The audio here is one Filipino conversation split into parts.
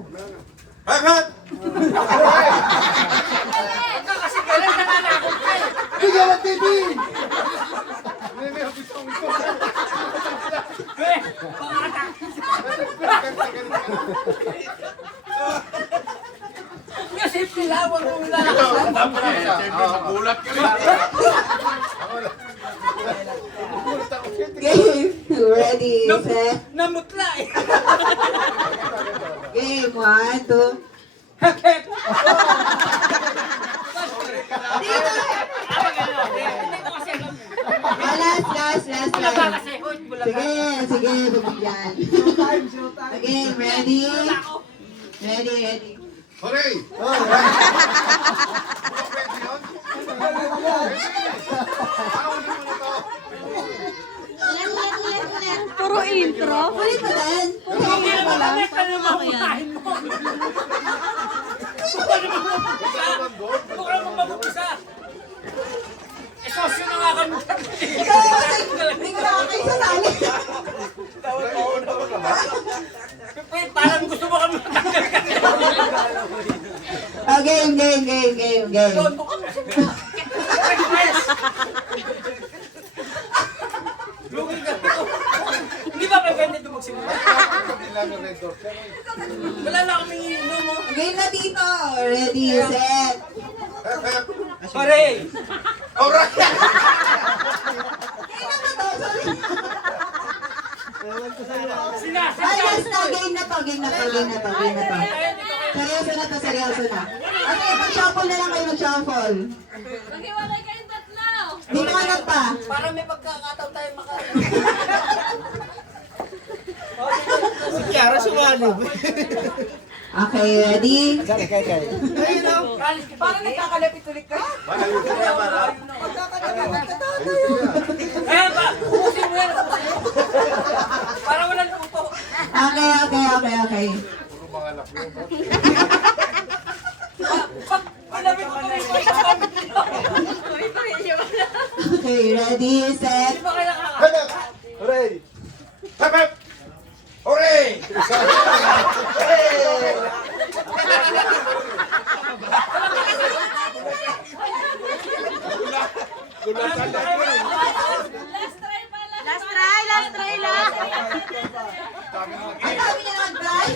Hep hep! Kasi kailan nananakot ka eh. Bigyan ng TV! Pangata. Kasi pilawang mong lalakasan. Magulat ka rin. Game. Ready, set. Namutla eh. Game. 1, 2. Hep hep. Last. Kasi, uy, bulaga. Sige, bigyan. Again, ready? Ready. Hooray! Puro intro. Ulit pa din. Hindi naman kami, kaya mamutahin mo. Huwag naman mabubusa. Sosyo na nga kami. Hindi ko na kayo sasali. Parang gusto mo kami matanggal ka. Oh, game. Lugi ka. Hindi ba may ganyan ito magsimula? Wala na kaming inom mo. Game na dito. Ready, set. Hep hep! Pare! Alright! Sinasadya! Ay, last na. Game na to. Seryoso na. Okay, mag-shuffle na lang kayo, mag-shuffle. Maghiwalay kayong tatlo. Di na anak pa. Para may pagkakataon tayo Si Kiara sumalib. Okay, ready? Parang nagkakalapit ulit ka. Eh, ubusin mo yan. Para walang upo. Okay. Pag malapit mo tuloy mo, Okay, ready, set. di ba kaya nakaka... Hep hep! Hooray! Hep hep! Hooray! Last try pa lang. Last try lang. Ay, sabi niya naman, try.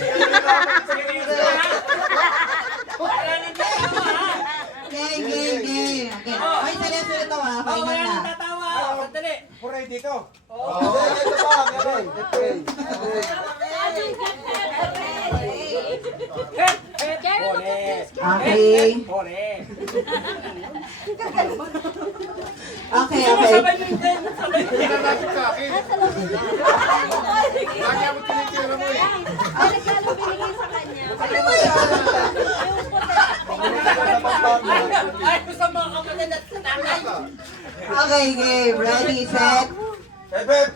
Game. Okay. Ay, seryoso ito ah. Oh, Final wala na. nang tatawa. Sandali. Hooray dito! Hep, hep. Okay. Okay. Sabay mo yung din. Sabay mo Hindi yung na natin sa akin. Lagi ako tinitira mo eh. Regalo binigay sa kanya. Ayaw sa mga kapatid at sa nanay. Okay, game. Ready, set. Hep hep!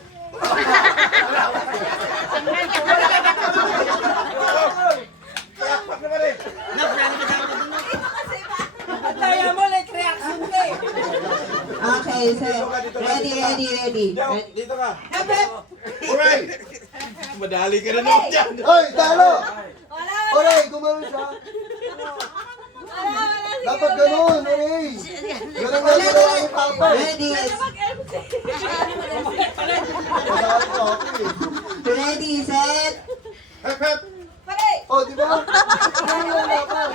Pakpak naman eh! At kaya mo, like reaction ka eh. Okay, set. Ready. Dito ka! Hep, hep. Hooray! Madali ka na naman dyan. Hoy, talo! Wala. Oray, gumawin siya. Dapat ganun, oray. Ganun na sila ang papa. Ready, ready, set. Hep hep! Oh, di ba? Ganun lang dapat.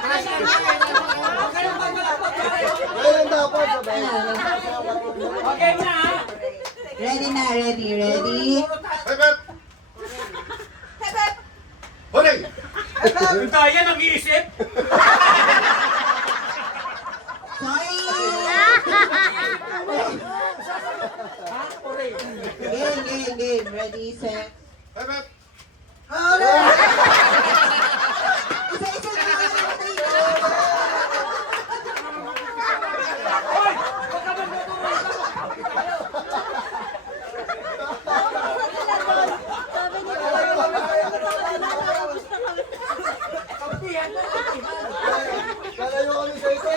Ganun dapat. Okay mo na ha? Ready na, ready. Hep hep! Hooray! Yung kaya nag-iisip. Sorry. Game. Ready, set. Hep hep! Isa. Hoy! Huwag ka magtuturo Kampihan na. Kalayo kami sa ito.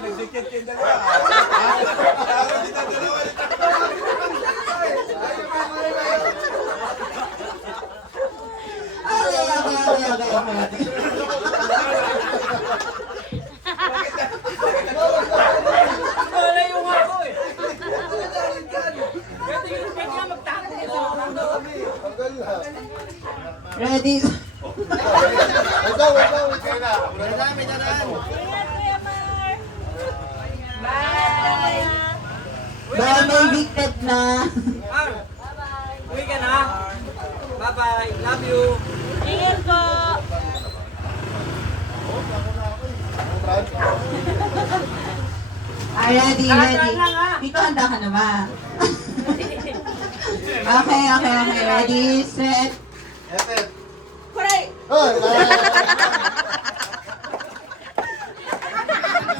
Nagdikit kayo dalawa. Dito dalawa. Wala yung ako eh. Pwede yung pwede nga magtago nito. Tagal na. Ready? Wait lang, wait lang. Okay na. Madami na lang. Bye! Baka may victed na. Mar, uwi ka na. Bye-bye. Love you. Ingat po! Ready, ready. Dito, handa ka na ba? Okay, okay, okay. Ready, set. Epep. Kuray! Hoy,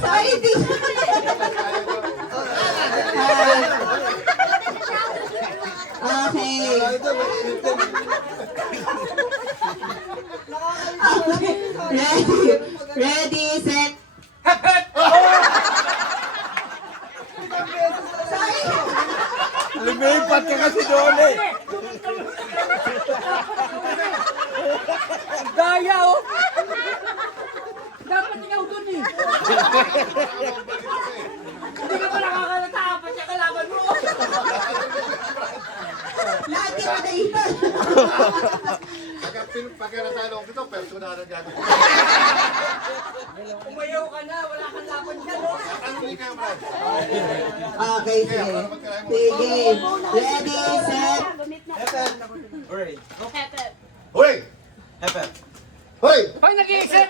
Sorry, di. Okay. Ready, ready, set. Sorry. Lumipat ka kasi doon eh. Daya oh. Dapat ikaw dun eh. Hindi ka pa nakakatapat siya kalaban mo. Lagi na naitan. Pagka natalo ko ito, personal na gagawin. Umayaw ka na, wala kang laban dyan oh. Ano yung kayo, Brad? Okay, sige. Sige. Ready, set. Hooray. Hepep! Hoy! Hepep. Hoy! Hoy, nag-iisip!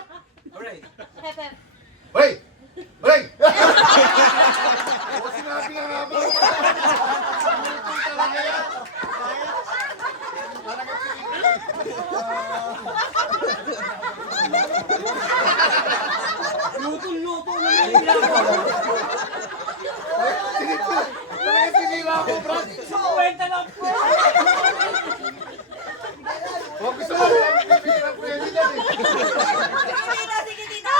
Hooray. Hepep! Hoy! Hoy! O sinabi nga nga ba? Talaga yan. Talaga Luto-luto na yung ilako. Talaga sinira ko, Brad. Kwenta lang po. Huwag gusto mo lang ibigay ng pwede dyan eh. Sige, tita!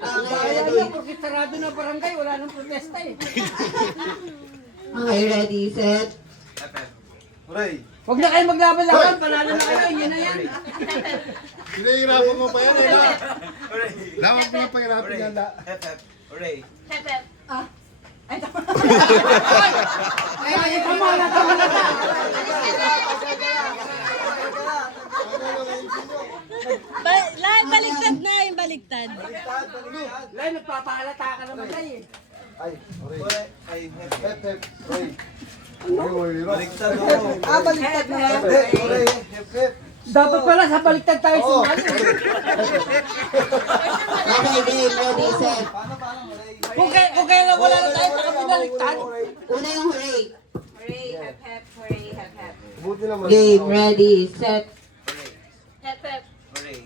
Okay, Kaya ready. na, porque sarado na barangay, wala nang protesta eh. Okay, ready, set. Hepep. Hoy! Huwag na kayo maglaban-laban, panalo na kayo, yan na yan. Pinahirapan mo pa yan eh, la. Hooray. Lawag mo yung pahirapan Hooray. yan, la. Hepep. Hooray. Hepep! Ay, kamala, kamala. Lai, baligtad na yung baligtad. Lai, nagpapahalata ka naman tayo eh. Ay, hooray. Hooray. Ay, hep. Hep, hep, hooray. Hooray, hooray. Baliktad ako. Baliktad na yan. Hep, hooray. Hep, hep. Dapat pala sa baliktad tayo sumali. Okay, game, ready, set. Kung kaya na wala na tayo, saka pinaliktad. Una yung hooray. Hooray, hep-hep, hooray, hep-hep. Buti naman. Game, ready, set. Hooray. Hep-hep, Hooray.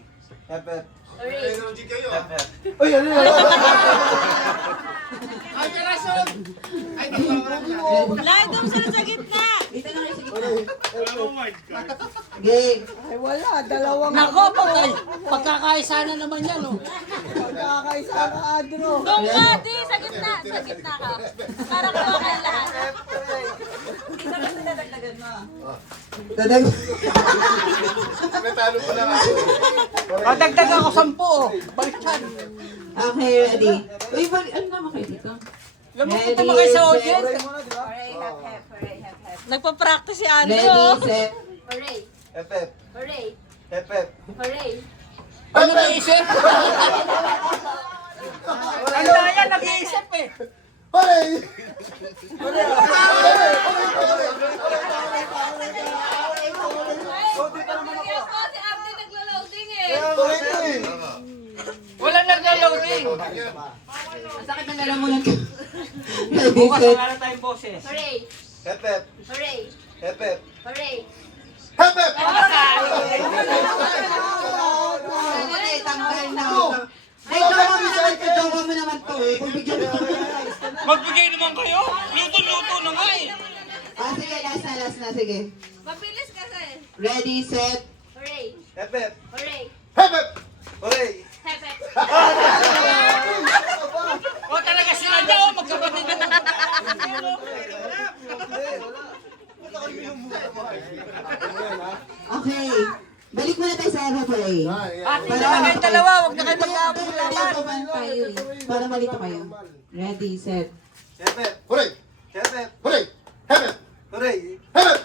Hepep. hooray. Energy kayo ah. Hepep. Uy, ano yun? Lai, doon sila sa gitna! Dito na kayo sa gitna. Hooray. Hep, hep. Game. Ay wala, dalawang... Nako, pagkakaisa na naman yan oh. Pagkakaisa ka, Adro. Doon ka, di, sa gitna ka. Para kuha ka ng lahat. Dadag. Natalo pa lang ako. Patagdag ako 10 oh. Baliktad. Okay, ready. Uy, ano naman kayo dito? Lamukot naman kayo sa audience. Hooray, hep-hep, hooray, hep-hep. Nagpa-practice si Ready, set. Hooray, Hepep. hooray, Hepep. hooray. Ano nag-iisip? Ano na yan, nag-iisip eh. Hooray! Si Abdi naglo-loading eh. Hooray ito eh. Wala nag-loading. Ang sakit ng lalamunan ko. Ready, Bukas set. wala na tayong boses. Hooray, Hepep. hooray, Hepep. hooray. Hep, hep! Ready, tanggal na. Ay, jowa mo naman to, jowa mo naman to eh. Kung bigyan mo. Magbigay naman kayo. Luto-luto na nga eh. Ah, sige, last na, sige. Mabilis kasi. Ready, set. Hooray, Hepep. hooray, Hep, hep! Hooray. hep-hep. O talaga sila niya oh, magkapatid na. Okay, Okay. Balik muna tayo sa hooray. Ate na lang kayong dalawa, huwag na kayo magkakalaban. Para malito kayo. Ready, set. Hep, hep. Hooray! Hep, hep. Hooray! Hep, hep! Hooray. Hep, hep!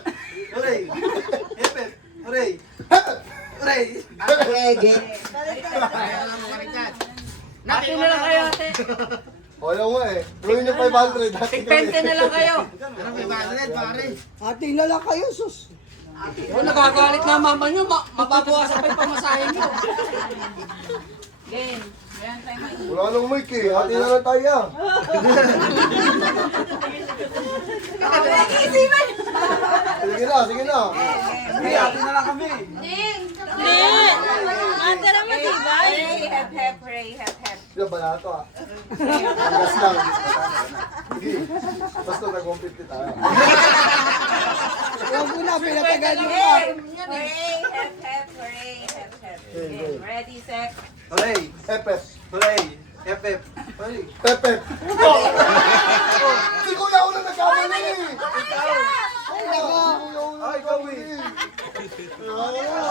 Hooray. Hep, hep. Hooray. Hep, hep! Hooray. Rege. Ate na lang kayo, ate. Ayaw nga eh. Gawin niyo 500. Tig-20 na lang kayo. Ate na lang kayo, sus. Kung nagagalit na mama nyo, mababawasan pa yung pamasahe nyo. Game. Meron tayo mainit. Wala nang mic eh. Hati na lang tayo. Sige na, sige na. Hindi, atin na lang kami. Ding! Ding! Ate na matibay. Hep, hep, Ray, hep, hep. Sila ba na ito ah? Gas lang. Sige. Basta nag-compete tayo. Huwag mo na, pinatagal nyo pa. Ray, hep, hep, Ray, hep, hep. Game. Ready, set. Hooray. Epep. Hooray. Hep, hep. Hooray. Pepep. Oh! Si Kuya Uno nagkamali eh! Ay, nako. Si Kuya Uno Ay, ikaw nagkamali eh. eh.